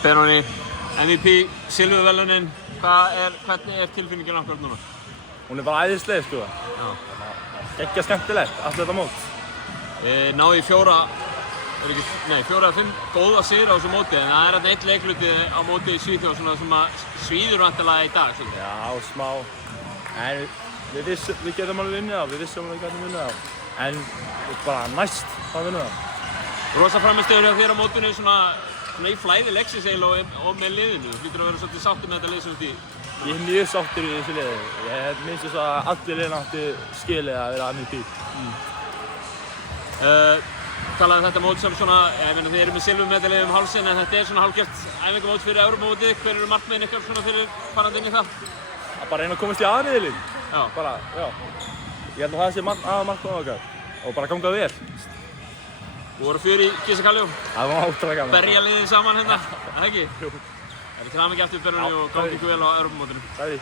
Benóni, MVP, silfurverðlaunin, hvernig er tilfinningin akkurat núna? Hún bara æðisleg, sko. Já. Geggja skemmtilegt, allt þetta mót. Náðu í 4 eða 5 góða sigra á þessu móti, en það er einn leikluti á móti í Svíþjóð sem að svíður vantilega í dag. Svona. Já, smá. En við getum alveg unnið það, við vissum að við getum unnið það. En bara næst að vinna það. Rosa framistöður hjá þér á mótinu svona í flæði leiksins eiginlega og með liðinu. Þú hlýtur að vera svolítið sáttur með þetta lið sem þú ert í. Ég er mjög sáttur í þessu liði. Ég minnst þess að allir liðin áttu skilið að vera MVP. Talaði þetta mót sem svona, ég meina þið eru með silfurmedalíu um hálsinn en þetta er svona hálfgert æfingamót fyrir Evrópumótið. Hver eru markmiðin ykkar svona fyrir farandi inn í það? Að bara reyna að komast í aðriðilinn. Já. Bara, já. Ég held að það sé aðmarkmiðið okkar. Og bara ganga vel. Þú voru fyrir í Gísakaljó. Það var ótrúlega gaman. Berja liðin saman hérna, eða ekki? Jú. Það er til hamingju aftur Benóni og gangi ykkur vel á Evrópumótinu. Takk.